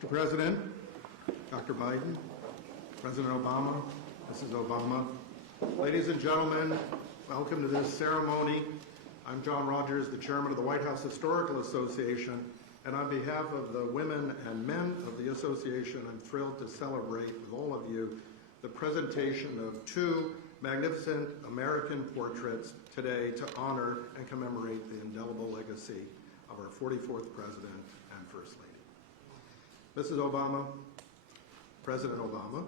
Mr. President, Dr. Biden, President Obama, Mrs. Obama, ladies and gentlemen, welcome to this ceremony. I'm John Rogers, the chairman of the White House Historical Association, and on behalf of the women and men of the association, I'm thrilled to celebrate with all of you the presentation of two magnificent American portraits today to honor and commemorate the indelible legacy of our 44th President and First Lady. Mrs. Obama, President Obama,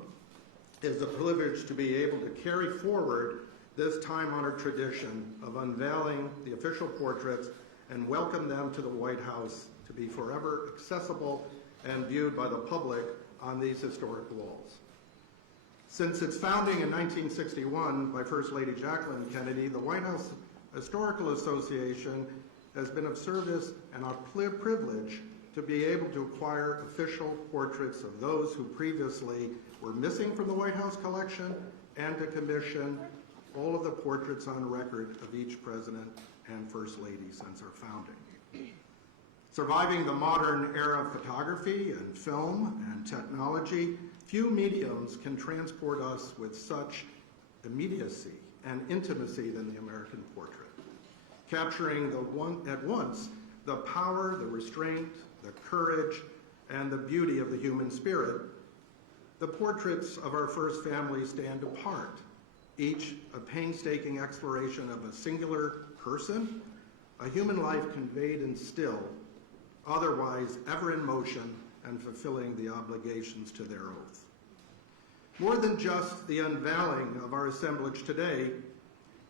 it is a privilege to be able to carry forward this time-honored tradition of unveiling the official portraits and welcome them to the White House to be forever accessible and viewed by the public on these historic walls. Since its founding in 1961 by First Lady Jacqueline Kennedy, the White House Historical Association has been of service and a privilege to be able to acquire official portraits of those who previously were missing from the White House collection and to commission all of the portraits on record of each president and first lady since our founding. Surviving the modern era of photography and film and technology, few mediums can transport us with such immediacy and intimacy than the American portrait, capturing at once the power, the restraint, the courage, and the beauty of the human spirit. The portraits of our first family stand apart, each a painstaking exploration of a singular person, a human life conveyed in still, otherwise ever in motion and fulfilling the obligations to their oath. More than just the unveiling of our assemblage today,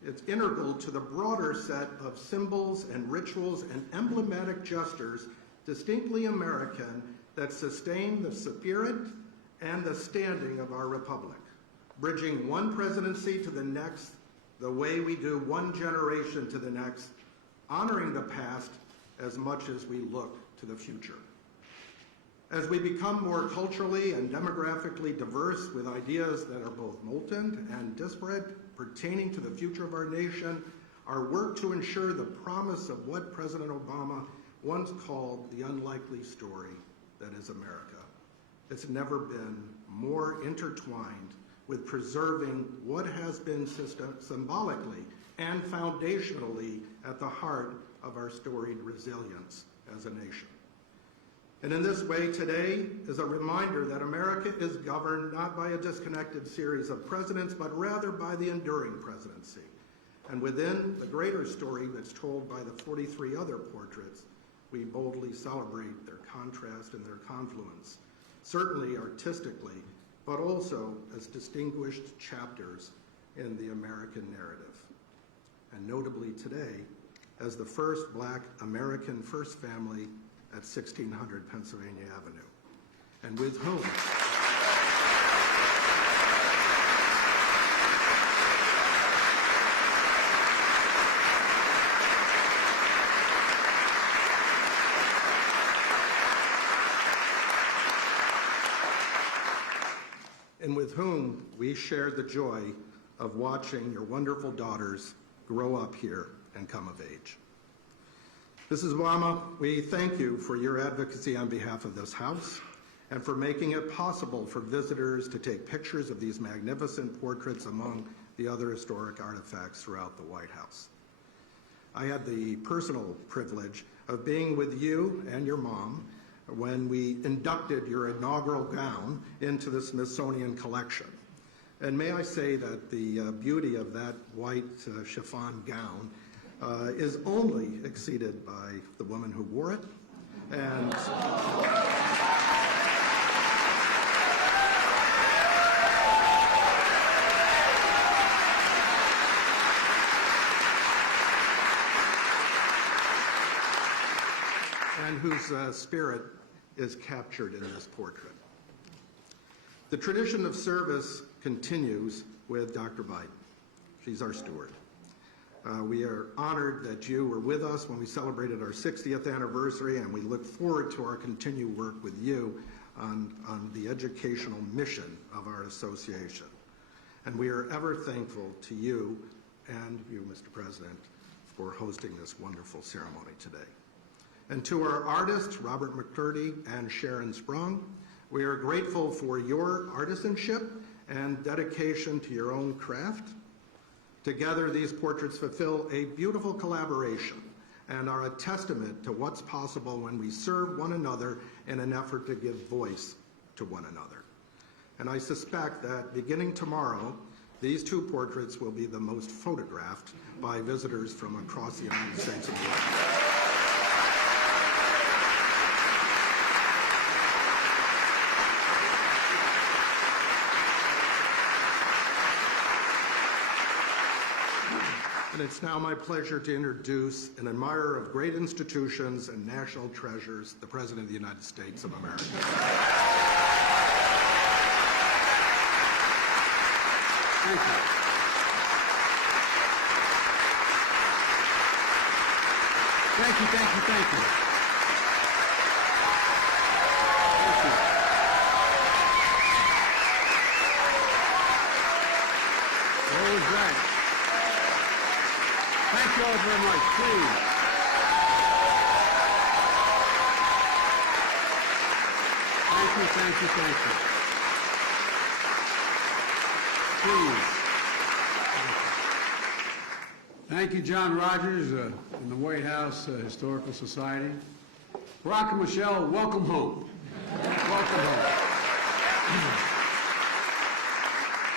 it's integral to the broader set of symbols and rituals and emblematic gestures distinctly American that sustain the spirit and the standing of our republic, bridging one presidency to the next the way we do one generation to the next, honoring the past as much as we look to the future. As we become more culturally and demographically diverse with ideas that are both molten and disparate pertaining to the future of our nation, our work to ensure the promise of what President Obama once called the unlikely story that is America. It's never been more intertwined with preserving what has been symbolically and foundationally at the heart of our storied resilience as a nation. And in this way, today is a reminder that America is governed not by a disconnected series of presidents, but rather by the enduring presidency. And within the greater story that's told by the 43 other portraits, we boldly celebrate their contrast and their confluence, certainly artistically, but also as distinguished chapters in the American narrative. And notably today, as the first Black American first family at 1600 Pennsylvania Avenue, and with whom we shared the joy of watching your wonderful daughters grow up here and come of age. Mrs. Obama, we thank you for your advocacy on behalf of this House and for making it possible for visitors to take pictures of these magnificent portraits among the other historic artifacts throughout the White House. I had the personal privilege of being with you and your mom when we inducted your inaugural gown into the Smithsonian collection. And may I say that the beauty of that white chiffon gown is only exceeded by the woman who wore it. And whose spirit is captured in this portrait. The tradition of service continues with Dr. Biden. She's our steward. We are honored that you were with us when we celebrated our 60th anniversary, and we look forward to our continued work with you on the educational mission of our association. And we are ever thankful to you and you, Mr. President, for hosting this wonderful ceremony today. And to our artists, Robert McCurdy and Sharon Sprung, we are grateful for your artisanship and dedication to your own craft. Together, these portraits fulfill a beautiful collaboration and are a testament to what's possible when we serve one another in an effort to give voice to one another. And I suspect that beginning tomorrow, these two portraits will be the most photographed by visitors from across the United States and the world. And it's now my pleasure to introduce an admirer of great institutions and national treasures, the President of the United States of America. Thank you. Thank you, thank you, thank you. Thank you. Always right. Thank you all very much. Please. Thank you, thank you, thank you. Please. Thank you, John Rogers, in the White House Historical Society. Barack and Michelle, welcome home. Welcome home.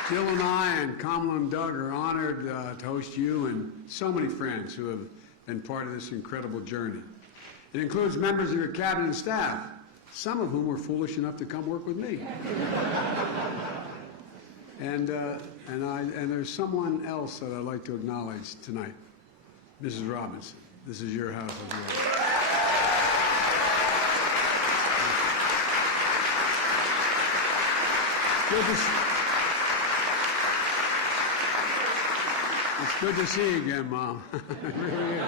Jill and I and Kamala and Doug are honored to host you and so many friends who have been part of this incredible journey. It includes members of your cabinet and staff, some of whom were foolish enough to come work with me. And there's someone else that I'd like to acknowledge tonight, Mrs. Robinson. This is your house as well. It's good to see you again, Mom. It really is.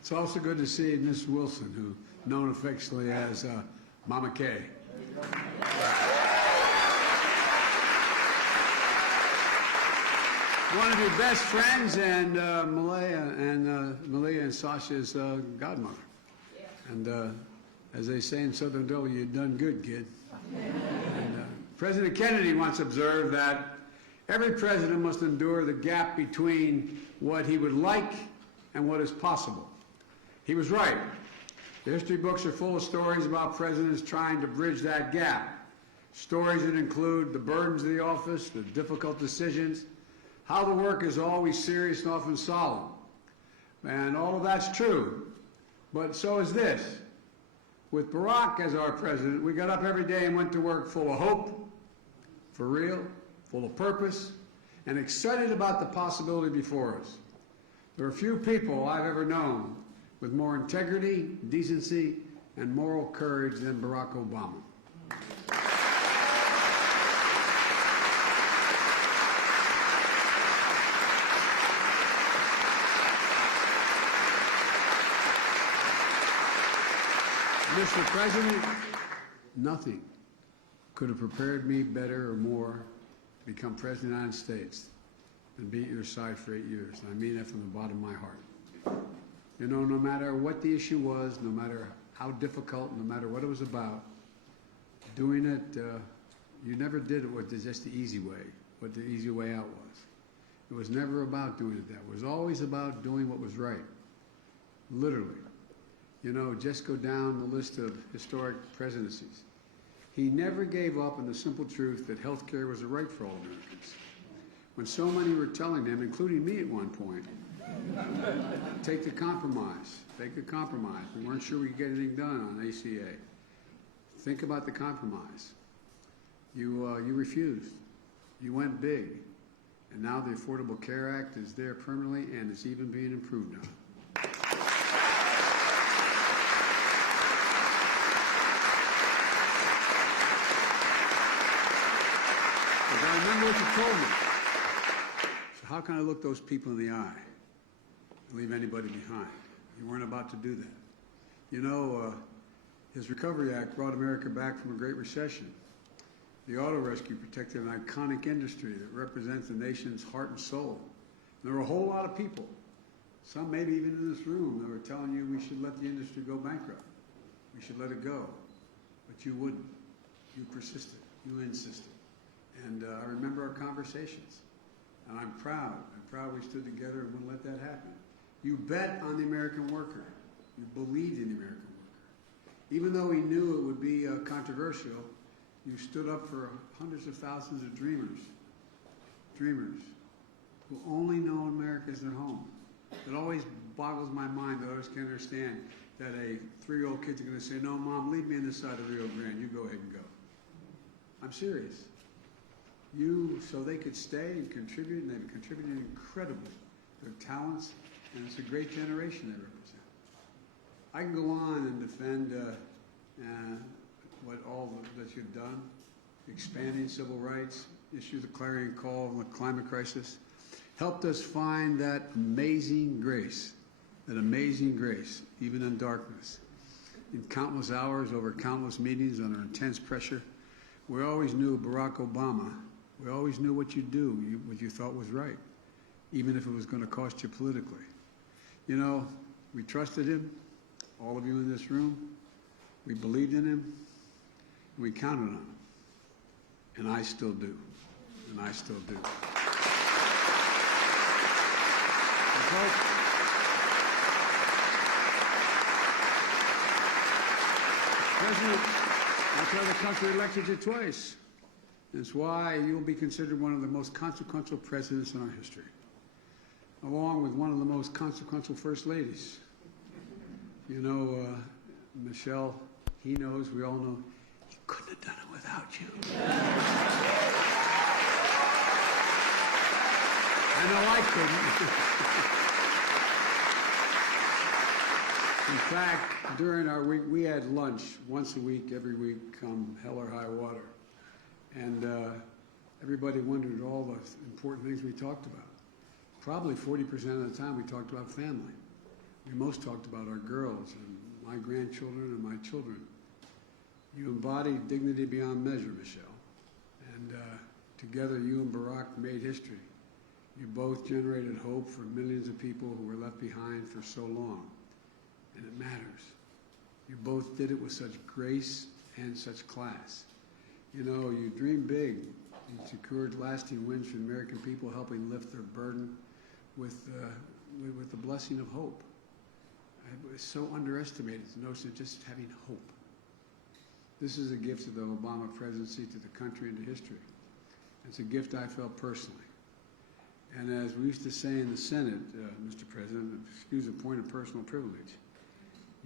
It's also good to see Miss Wilson, who known affectionately as Mama Kay. One of your best friends and Malia and Sasha's godmother. Yeah. And as they say in Southern Delaware, you've done good, kid. And President Kennedy once observed that every president must endure the gap between what he would like and what is possible. He was right. The history books are full of stories about presidents trying to bridge that gap. Stories that include the burdens of the office, the difficult decisions, how the work is always serious and often solemn. And all of that's true, but so is this. With Barack as our president, we got up every day and went to work full of hope, for real, full of purpose, and excited about the possibility before us. There are few people I've ever known with more integrity, decency, and moral courage than Barack Obama. Mr. President, nothing could have prepared me better or more to become President of the United States than be at your side for 8 years. And I mean that from the bottom of my heart. You know, no matter what the issue was, no matter how difficult, no matter what it was about, doing it, you never did it with just the easy way, what the easy way out was. It was never about doing it that way. It was always about doing what was right, literally. You know, just go down the list of historic presidencies. He never gave up on the simple truth that health care was a right for all Americans. When so many were telling him, including me at one point, take the compromise, take the compromise. We weren't sure we could get anything done on ACA. Think about the compromise. You refused. You went big. And now the Affordable Care Act is there permanently, and it's even being improved on. I remember what you told me. So how can I look those people in the eye and leave anybody behind? You weren't about to do that. You know, his Recovery Act brought America back from a great recession. The auto rescue protected an iconic industry that represents the nation's heart and soul. And there were a whole lot of people some maybe even in this room, that were telling you we should let the industry go bankrupt. We should let it go. But you wouldn't. You persisted. You insisted. And I remember our conversations. And I'm proud. I'm proud we stood together and wouldn't let that happen. You bet on the American worker. You believed in the American worker. Even though we knew it would be controversial, you stood up for hundreds of thousands of dreamers who only know America as their home. It always boggles my mind that I always can't understand that a 3-year-old kid's going to say, no, Mom, leave me on this side of the Rio Grande. You go ahead and go. I'm serious. So they could stay and contribute, and they've contributed incredibly. Their talents, and it's a great generation they represent. I can go on and defend that you've done, expanding civil rights, issue the clarion call on the climate crisis, helped us find that amazing grace, even in darkness. In countless hours, over countless meetings, under intense pressure, we always knew Barack Obama. We always knew what you'd do, what you thought was right, even if it was going to cost you politically. You know, we trusted him, all of you in this room. We believed in him, and we counted on him. And I still do. And I still do. President, that's why the country elected you twice. That's why you'll be considered one of the most consequential presidents in our history, along with one of the most consequential first ladies. You know, Michelle, he knows, we all know, he couldn't have done it without you. I know I couldn't. In fact, during our week, we had lunch once a week, every week, come hell or high water. And everybody wondered all the important things we talked about. Probably 40% of the time we talked about family. We most talked about our girls and my grandchildren and my children. You embodied dignity beyond measure, Michelle. And together you and Barack made history. You both generated hope for millions of people who were left behind for so long. And it matters. You both did it with such grace and such class. You know, you dreamed big. You secured lasting wins for the American people, helping lift their burden with the blessing of hope. It was so underestimated, the notion of just having hope. This is a gift of the Obama presidency to the country and to history. It's a gift I felt personally. And as we used to say in the Senate, Mr. President, excuse a point of personal privilege,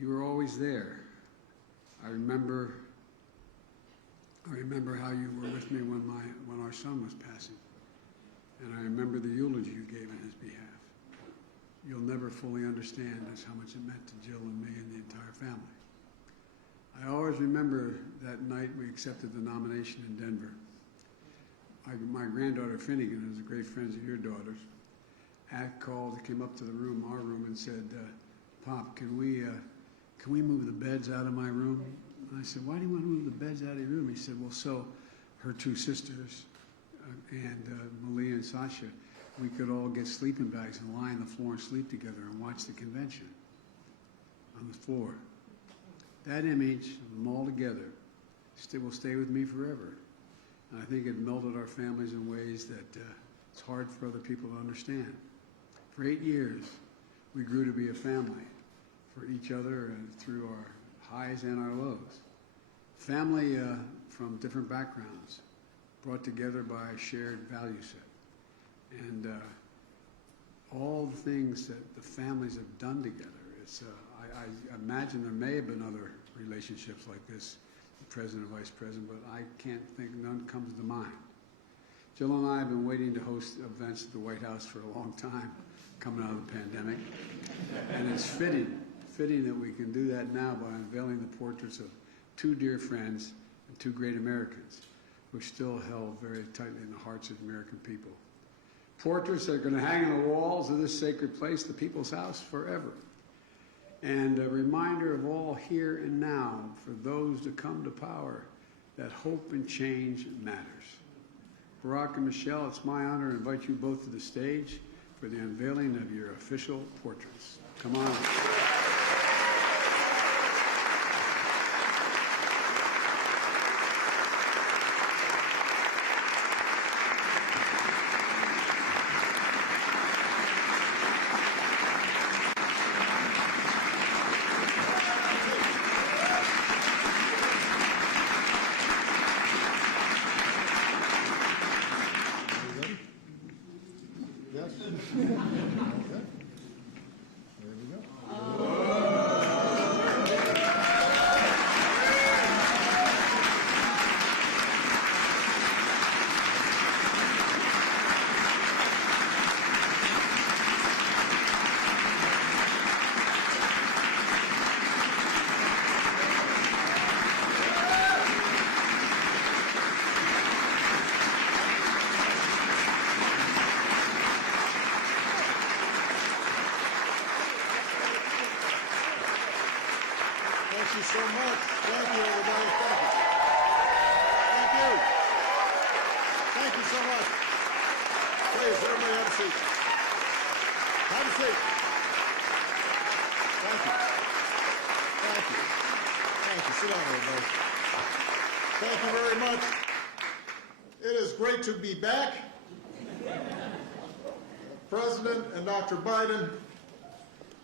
you were always there. I remember how you were with me when our son was passing. And I remember the eulogy you gave in his behalf. You'll never fully understand just how much it meant to Jill and me and the entire family. I always remember that night we accepted the nomination in Denver. My granddaughter Finnegan, who's a great friend of your daughter's, came up to our room, and said, "Pop, can we move the beds out of my room?" And I said, "Why do you want to move the beds out of your room?" He said, "Well, so her two sisters and Malia and Sasha, we could all get sleeping bags and lie on the floor and sleep together and watch the convention on the floor." That image of them all together will stay with me forever. And I think it melded our families in ways that it's hard for other people to understand. For 8 years, we grew to be a family for each other and through our highs and our lows. Family from different backgrounds, brought together by a shared value set. And all the things that the families have done together. I imagine there may have been other relationships like this, the president and vice president, but I can't think, none comes to mind. Jill and I have been waiting to host events at the White House for a long time, coming out of the pandemic. And it's fitting that we can do that now by unveiling the portraits of two dear friends and two great Americans who are still held very tightly in the hearts of the American people. Portraits that are going to hang on the walls of this sacred place, the People's House, forever. And a reminder of all here and now for those to come to power that hope and change matters. Barack and Michelle, it's my honor to invite you both to the stage for the unveiling of your official portraits. Come on. Yes? Okay. There we go. Thank you so much. Thank you, everybody. Thank you. Thank you. Thank you so much. Please, everybody have a seat. Have a seat. Thank you. Thank you. Thank you. Sit down, everybody. Thank you very much. It is great to be back. President and Dr. Biden,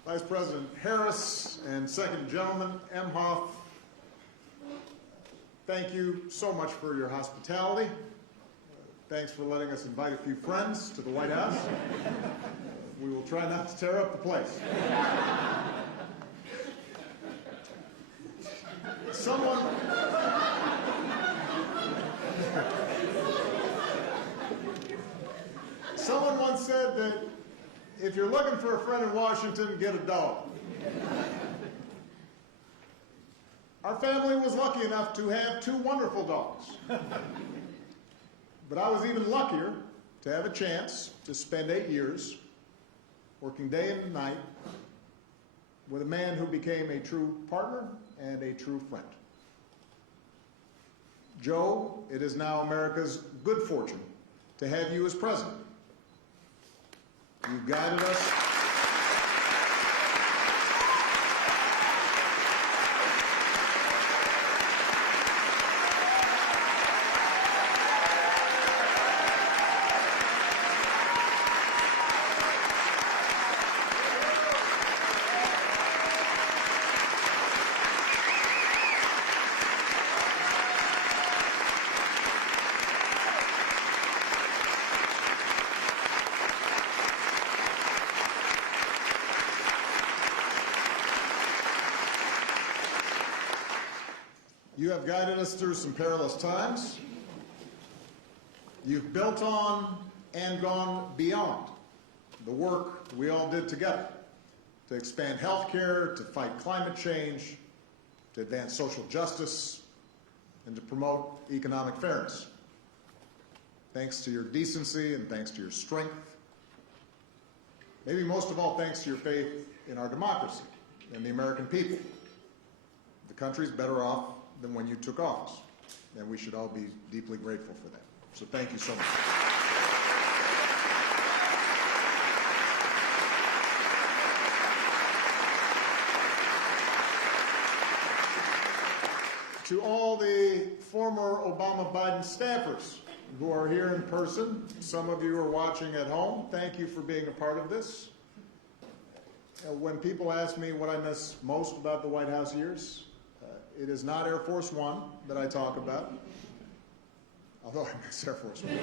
Vice President Harris, and Second Gentleman Emhoff, thank you so much for your hospitality. Thanks for letting us invite a few friends to the White House. We will try not to tear up the place. Someone once said that if you're looking for a friend in Washington, get a dog. Our family was lucky enough to have two wonderful dogs. But I was even luckier to have a chance to spend 8 years working day and night with a man who became a true partner and a true friend. Joe, it is now America's good fortune to have you as president. You've guided us. You have guided us through some perilous times. You've built on and gone beyond the work we all did together to expand health care, to fight climate change, to advance social justice, and to promote economic fairness. Thanks to your decency and thanks to your strength, maybe most of all thanks to your faith in our democracy and the American people. The country's better off than when you took office, and we should all be deeply grateful for that. So thank you so much. To all the former Obama-Biden staffers who are here in person, some of you are watching at home, thank you for being a part of this. When people ask me what I miss most about the White House years, it is not Air Force One that I talk about, although I miss Air Force One.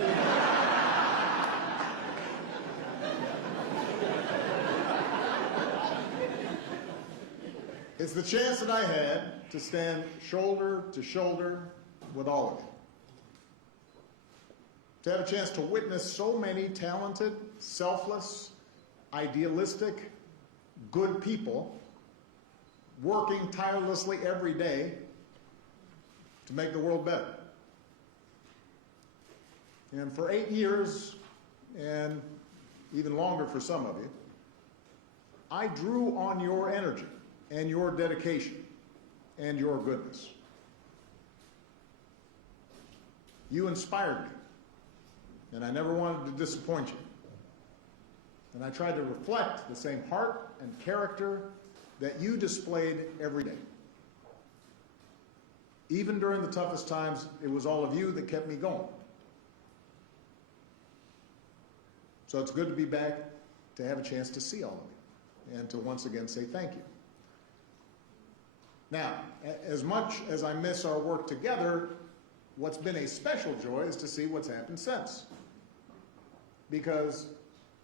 It's the chance that I had to stand shoulder to shoulder with all of you. To have a chance to witness so many talented, selfless, idealistic, good people working tirelessly every day to make the world better. And for 8 years, and even longer for some of you, I drew on your energy and your dedication and your goodness. You inspired me, and I never wanted to disappoint you. And I tried to reflect the same heart and character that you displayed every day. Even during the toughest times, it was all of you that kept me going. So it's good to be back, to have a chance to see all of you, and to once again say thank you. Now, as much as I miss our work together, what's been a special joy is to see what's happened since. Because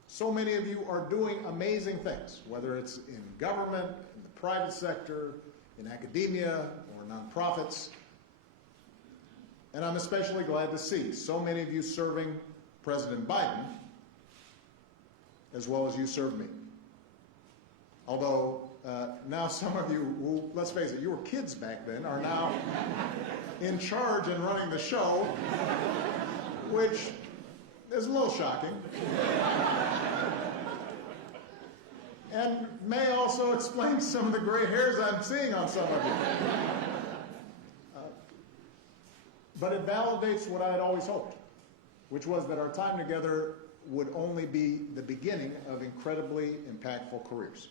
so many of you are doing amazing things, whether it's in government, in the private sector, in academia, or nonprofits. And I'm especially glad to see so many of you serving President Biden, as well as you served me. Although now some of you, who, let's face it, you were kids back then, are now in charge and running the show, which is a little shocking. And may also explain some of the gray hairs I'm seeing on some of you. But it validates what I had always hoped, which was that our time together would only be the beginning of incredibly impactful careers.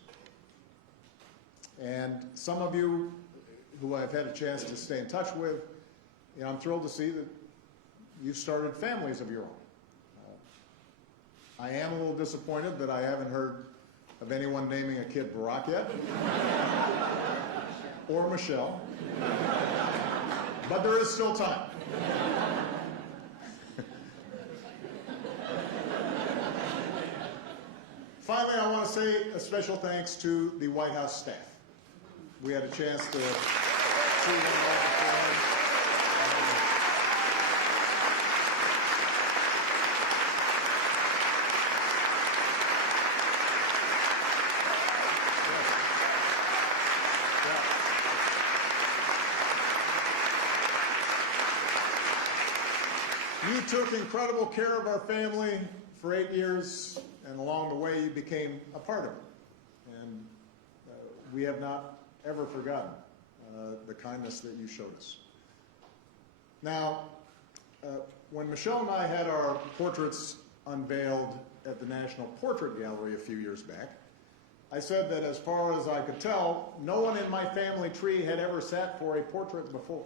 And some of you who I've had a chance to stay in touch with, I'm thrilled to see that you've started families of your own. I am a little disappointed that I haven't heard of anyone naming a kid Barack yet, or Michelle, but there is still time. Finally, I want to say a special thanks to the White House staff. We had a chance to see them all beforehand. You took incredible care of our family for 8 years, and along the way you became a part of it. And we have not ever forgotten the kindness that you showed us. Now, when Michelle and I had our portraits unveiled at the National Portrait Gallery a few years back, I said that as far as I could tell, no one in my family tree had ever sat for a portrait before.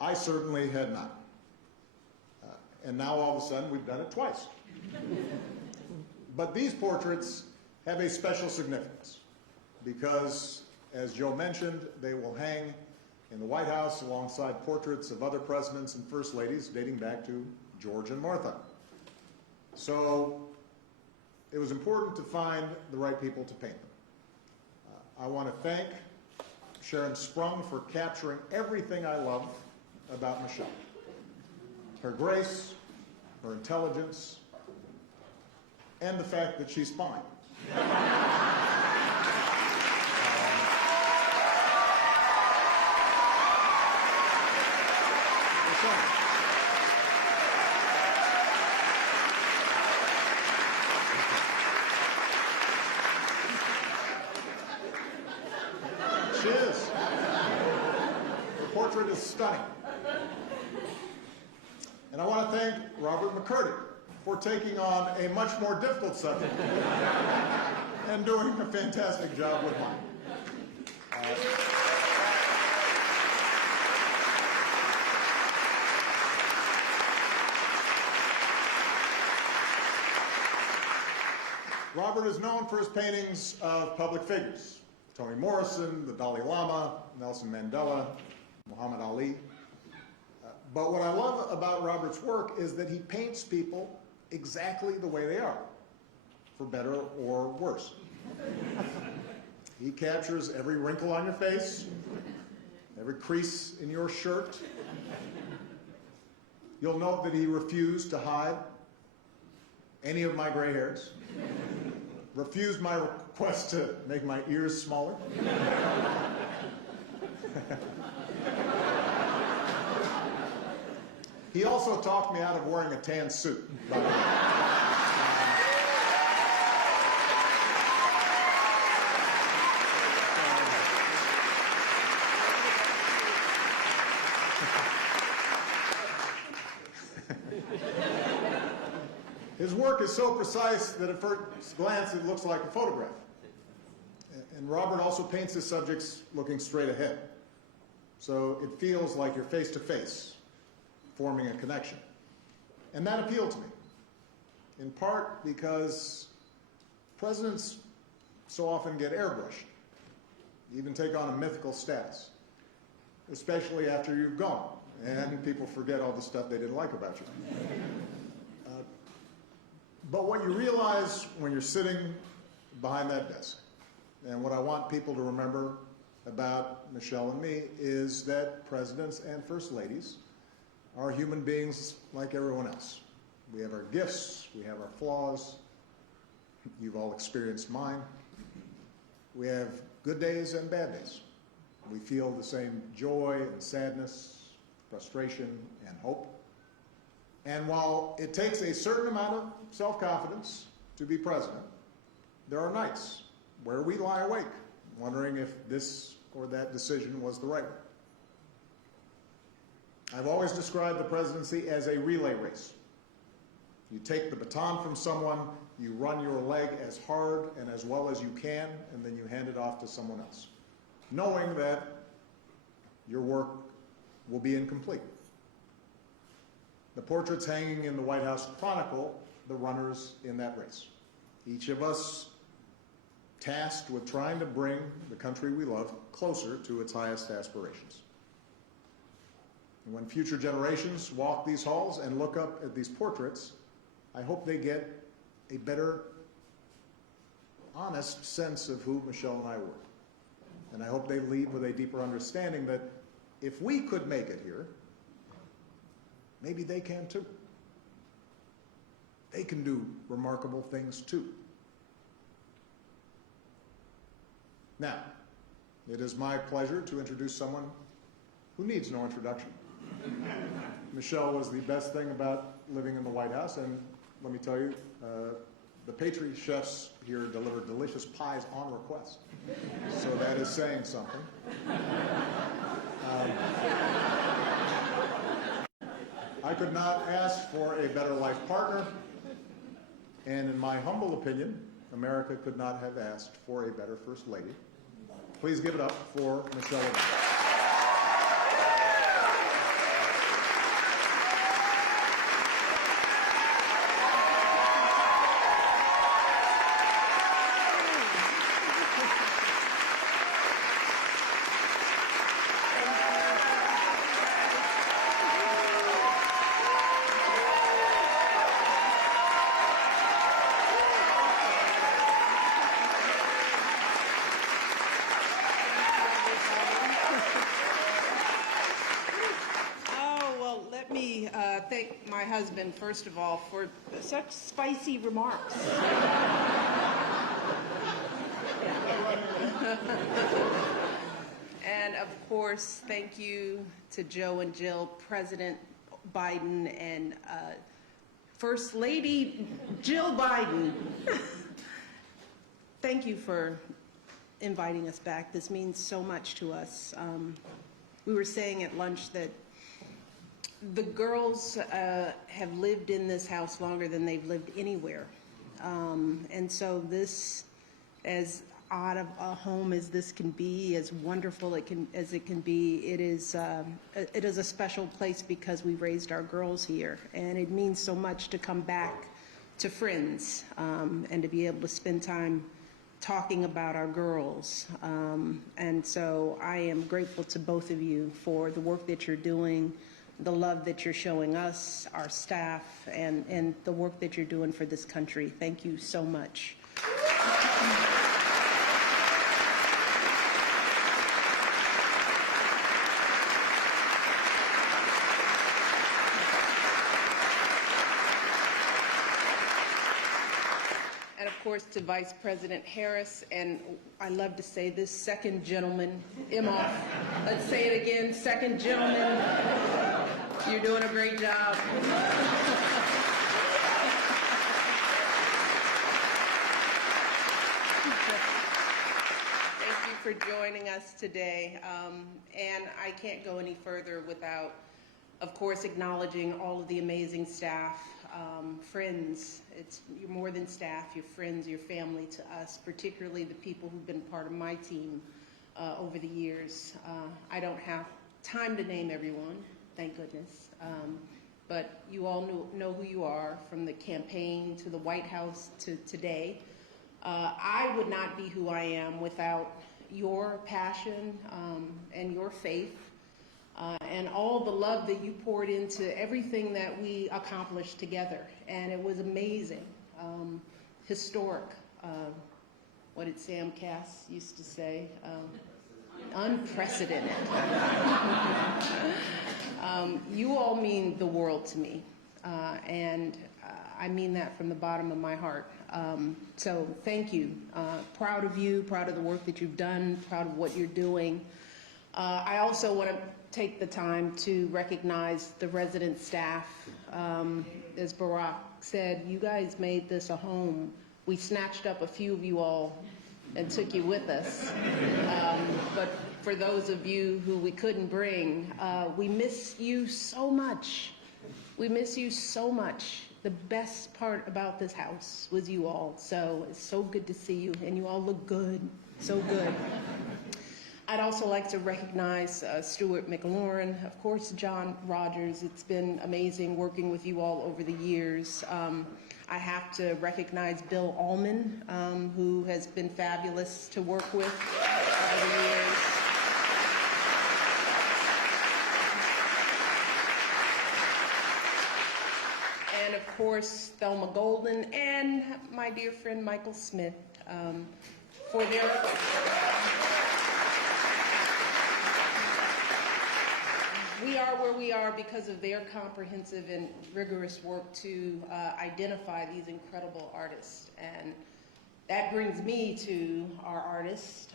I certainly had not. And now all of a sudden we've done it twice. But these portraits have a special significance because, as Joe mentioned, they will hang in the White House alongside portraits of other presidents and first ladies dating back to George and Martha. So it was important to find the right people to paint them. I want to thank Sharon Sprung for capturing everything I love about Michelle. Her grace, her intelligence, and the fact that she's fine. She is. The portrait is stunning. And I want to thank Robert McCurdy for taking on a much more difficult subject and doing a fantastic job with mine. Robert is known for his paintings of public figures: Toni Morrison, the Dalai Lama, Nelson Mandela, Muhammad Ali. But what I love about Robert's work is that he paints people exactly the way they are, for better or worse. He captures every wrinkle on your face, every crease in your shirt. You'll note that he refused to hide any of my gray hairs, refused my request to make my ears smaller. He also talked me out of wearing a tan suit, by the way. His work is so precise that at first glance it looks like a photograph. And Robert also paints his subjects looking straight ahead. So it feels like you're face to face, forming a connection. And that appealed to me, in part because presidents so often get airbrushed, even take on a mythical status, especially after you've gone, and people forget all the stuff they didn't like about you. But what you realize when you're sitting behind that desk, and what I want people to remember about Michelle and me, is that presidents and first ladies are human beings like everyone else. We have our gifts, we have our flaws. You've all experienced mine. We have good days and bad days. We feel the same joy and sadness, frustration and hope. And while it takes a certain amount of self-confidence to be president, there are nights where we lie awake wondering if this or that decision was the right one. I've always described the presidency as a relay race. You take the baton from someone, you run your leg as hard and as well as you can, and then you hand it off to someone else, knowing that your work will be incomplete. The portraits hanging in the White House chronicle the runners in that race. Each of us tasked with trying to bring the country we love closer to its highest aspirations. And when future generations walk these halls and look up at these portraits, I hope they get a better, honest sense of who Michelle and I were. And I hope they leave with a deeper understanding that if we could make it here, maybe they can too. They can do remarkable things too. Now, it is my pleasure to introduce someone who needs no introduction. Michelle was the best thing about living in the White House, and let me tell you, the pastry chefs here deliver delicious pies on request. So that is saying something. I could not ask for a better life partner, and in my humble opinion, America could not have asked for a better First Lady. Please give it up for Michelle Obama. Thank my husband, first of all, for such spicy remarks. And of course, thank you to Joe and Jill, President Biden, and First Lady Jill Biden. Thank you for inviting us back. This means so much to us. We were saying at lunch that the girls have lived in this house longer than they've lived anywhere. And so this, as odd of a home as this can be, as wonderful as it can be, it is a special place because we raised our girls here. And it means so much to come back to friends and to be able to spend time talking about our girls. And so I am grateful to both of you for the work that you're doing, the love that you're showing us, our staff, and the work that you're doing for this country. Thank you so much. And of course to Vice President Harris, and I love to say this second gentleman, Imhoff. Let's say it again, second gentleman. You're doing a great job. Thank you for joining us today. And I can't go any further without, of course, acknowledging all of the amazing staff friends. You're more than staff, you're friends, you're family to us, particularly the people who've been part of my team over the years. I don't have time to name everyone, thank goodness. But you all know who you are, from the campaign to the White House to today. I would not be who I am without your passion and your faith and all the love that you poured into everything that we accomplished together. And it was amazing, historic. What did Sam Cass used to say? Unprecedented. You all mean the world to me, and I mean that from the bottom of my heart. So thank you. Proud of you, proud of the work that you've done, proud of what you're doing. I also want to take the time to recognize the resident staff. As Barack said, you guys made this a home. We snatched up a few of you all and took you with us. But for those of you who we couldn't bring, we miss you so much. We miss you so much. The best part about this house was you all. So it's so good to see you, and you all look good, so good. I'd also like to recognize Stuart McLaurin, of course, John Rogers. It's been amazing working with you all over the years. I have to recognize Bill Allman, who has been fabulous to work with over the years. And of course, Thelma Golden and my dear friend Michael Smith for their we are where we are because of their comprehensive and rigorous work to identify these incredible artists. And that brings me to our artist,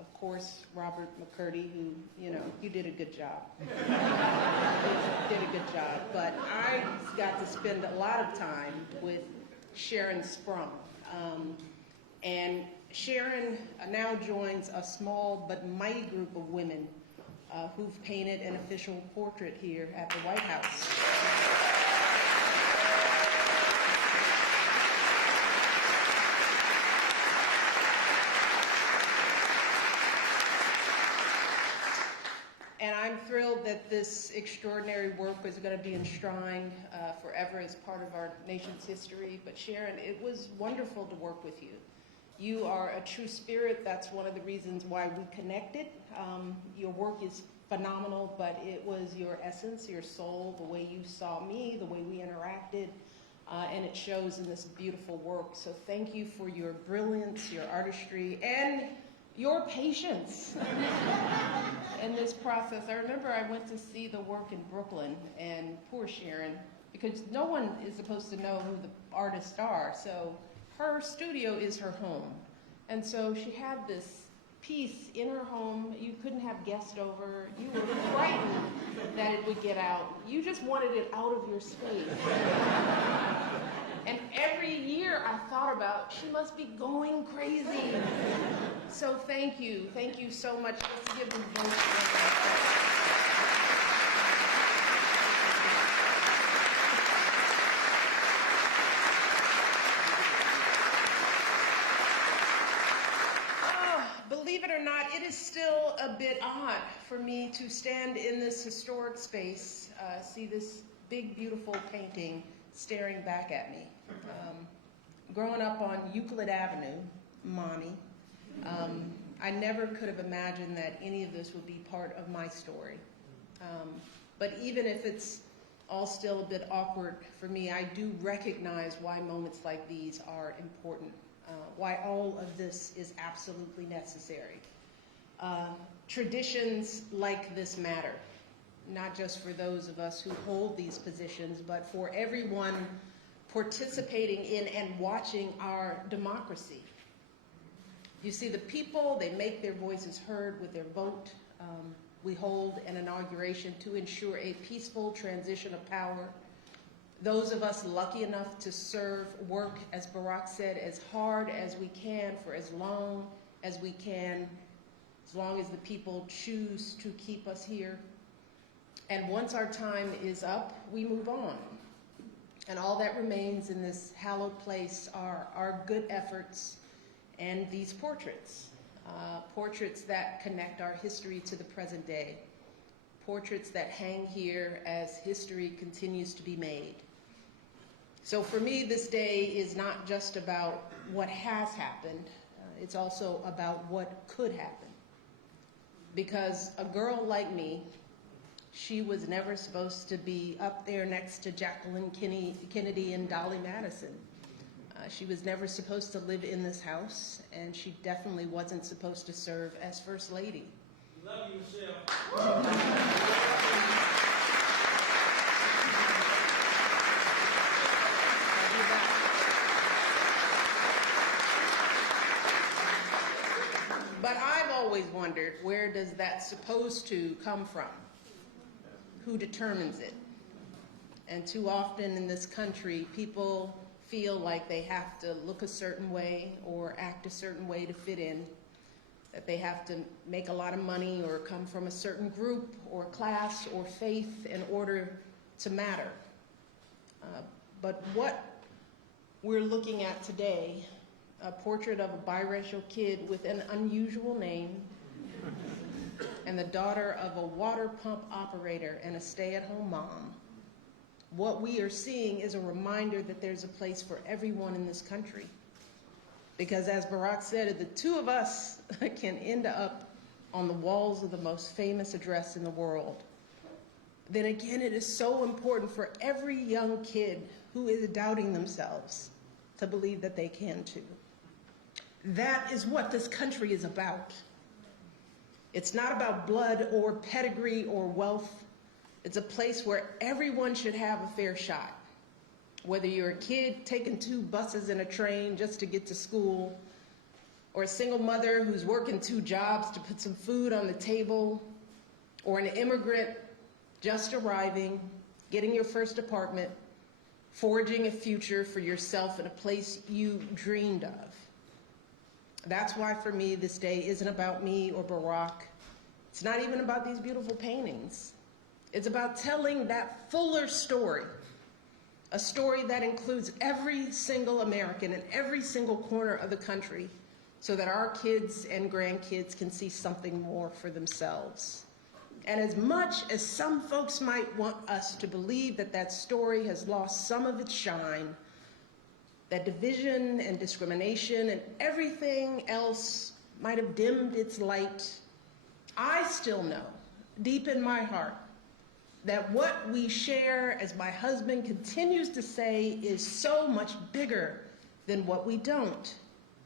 of course, Robert McCurdy, who, you did a good job. Did a good job. But I got to spend a lot of time with Sharon Sprung. And Sharon now joins a small but mighty group of women who've painted an official portrait here at the White House. And I'm thrilled that this extraordinary work is going to be enshrined forever as part of our nation's history. But Sharon, it was wonderful to work with you. You are a true spirit. That's one of the reasons why we connected. Your work is phenomenal, but it was your essence, your soul, the way you saw me, the way we interacted, and it shows in this beautiful work. So thank you for your brilliance, your artistry, and your patience in this process. I remember I went to see the work in Brooklyn, and poor Sharon, because no one is supposed to know who the artists are, so her studio is her home. And so she had this piece in her home. You couldn't have guests over. You were frightened that it would get out. You just wanted it out of your space. And every year I thought about, she must be going crazy. So thank you. Thank you so much. Let's give them both. Believe it or not, it is still a bit odd for me to stand in this historic space, see this big, beautiful painting staring back at me. Growing up on Euclid Avenue, Monty, I never could have imagined that any of this would be part of my story. But even if it's all still a bit awkward for me, I do recognize why moments like these are important. Why all of this is absolutely necessary. Traditions like this matter, not just for those of us who hold these positions, but for everyone participating in and watching our democracy. You see, the people, they make their voices heard with their vote. We hold an inauguration to ensure a peaceful transition of power. Those of us lucky enough to serve, work, as Barack said, as hard as we can for as long as we can, as long as the people choose to keep us here. And once our time is up, we move on. And all that remains in this hallowed place are our good efforts and these portraits. Portraits that connect our history to the present day. Portraits that hang here as history continues to be made. So for me, this day is not just about what has happened, it's also about what could happen. Because a girl like me, she was never supposed to be up there next to Jacqueline Kennedy and Dolly Madison. She was never supposed to live in this house, and she definitely wasn't supposed to serve as First Lady. Love you, Michelle. But I've always wondered, where does that supposed to come from? Who determines it? And too often in this country, people feel like they have to look a certain way or act a certain way to fit in, that they have to make a lot of money or come from a certain group or class or faith in order to matter. But what we're looking at today, a portrait of a biracial kid with an unusual name and the daughter of a water pump operator and a stay-at-home mom. What we are seeing is a reminder that there's a place for everyone in this country. Because as Barack said, the two of us can end up on the walls of the most famous address in the world. Then again, it is so important for every young kid who is doubting themselves to believe that they can too. That is what this country is about. It's not about blood or pedigree or wealth. It's a place where everyone should have a fair shot. Whether you're a kid taking 2 buses and a train just to get to school, or a single mother who's working 2 jobs to put some food on the table, or an immigrant just arriving, getting your first apartment, forging a future for yourself in a place you dreamed of. That's why for me this day isn't about me or Barack. It's not even about these beautiful paintings. It's about telling that fuller story, a story that includes every single American in every single corner of the country, so that our kids and grandkids can see something more for themselves. And as much as some folks might want us to believe that that story has lost some of its shine, that division and discrimination and everything else might have dimmed its light, I still know, deep in my heart, that what we share, as my husband continues to say, is so much bigger than what we don't.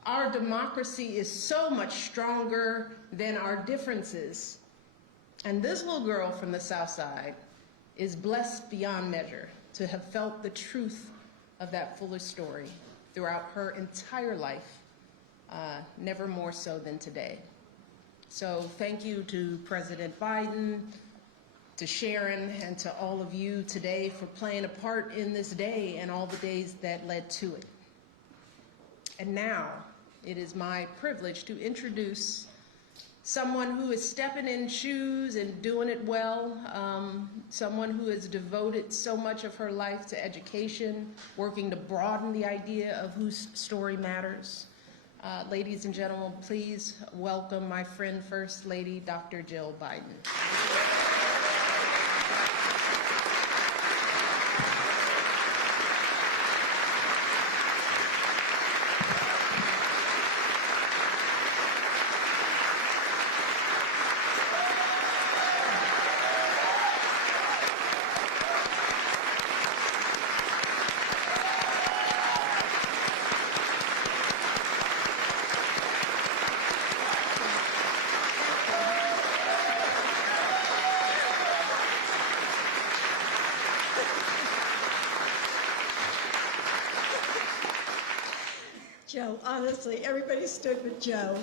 Our democracy is so much stronger than our differences. And this little girl from the South Side is blessed beyond measure to have felt the truth of that fuller story throughout her entire life, never more so than today. So thank you to President Biden, to Sharon, and to all of you today for playing a part in this day and all the days that led to it. And now it is my privilege to introduce someone who is stepping in shoes and doing it well, someone who has devoted so much of her life to education, working to broaden the idea of whose story matters. Ladies and gentlemen, please welcome my friend, First Lady, Dr. Jill Biden. Joe, honestly, everybody stood with Joe.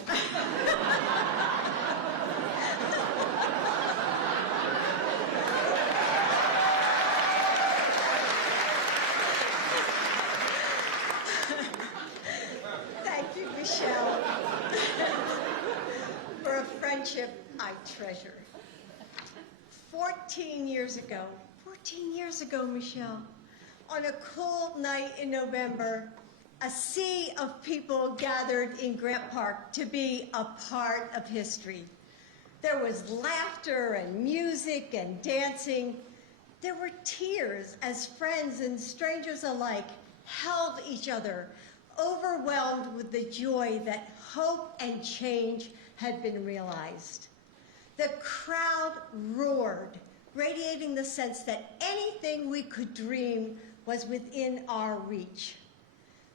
Thank you, Michelle, for a friendship I treasure. 14 years ago, Michelle, on a cool night in November, a sea of people gathered in Grant Park to be a part of history. There was laughter and music and dancing. There were tears as friends and strangers alike held each other, overwhelmed with the joy that hope and change had been realized. The crowd roared, radiating the sense that anything we could dream was within our reach.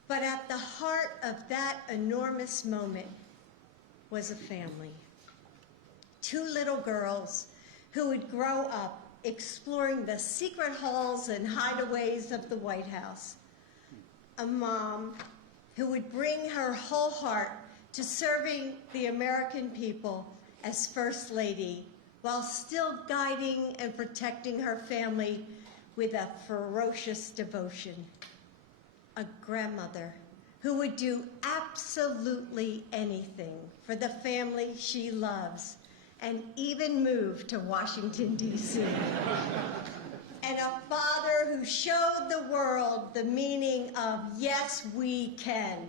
But at the heart of that enormous moment was a family. 2 little girls who would grow up exploring the secret halls and hideaways of the White House. A mom who would bring her whole heart to serving the American people as First Lady, while still guiding and protecting her family with a ferocious devotion. A grandmother who would do absolutely anything for the family she loves, and even move to Washington, D.C. And a father who showed the world the meaning of yes, we can.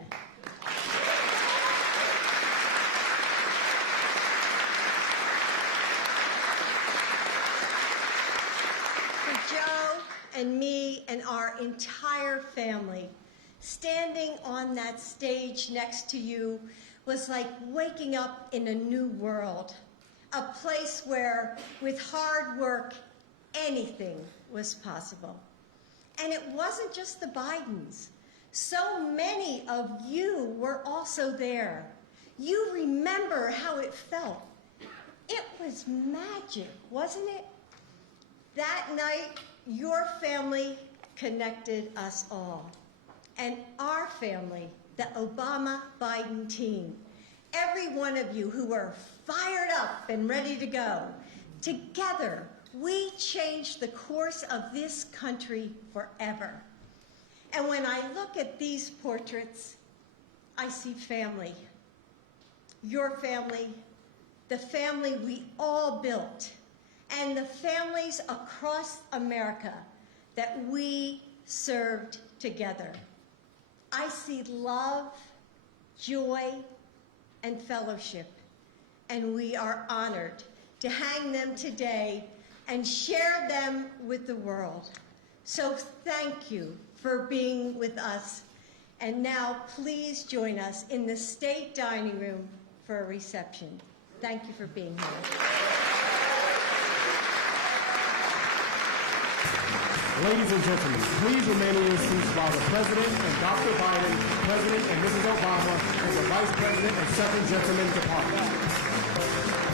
For Joe and me and our entire family, standing on that stage next to you was like waking up in a new world, a place where, with hard work, anything was possible. And it wasn't just the Bidens. So many of you were also there. You remember how it felt. It was magic, wasn't it? That night, your family connected us all. And our family, the Obama-Biden team, every one of you who were fired up and ready to go, together, we changed the course of this country forever. And when I look at these portraits, I see family. Your family, the family we all built, and the families across America that we served together. I see love, joy, and fellowship, and we are honored to hang them today and share them with the world. So thank you for being with us. And now please join us in the State Dining Room for a reception. Thank you for being here. Ladies and gentlemen, please remain in your seats while the President and Dr. Biden, President and Mrs. Obama, and the Vice President and Second Gentlemen depart.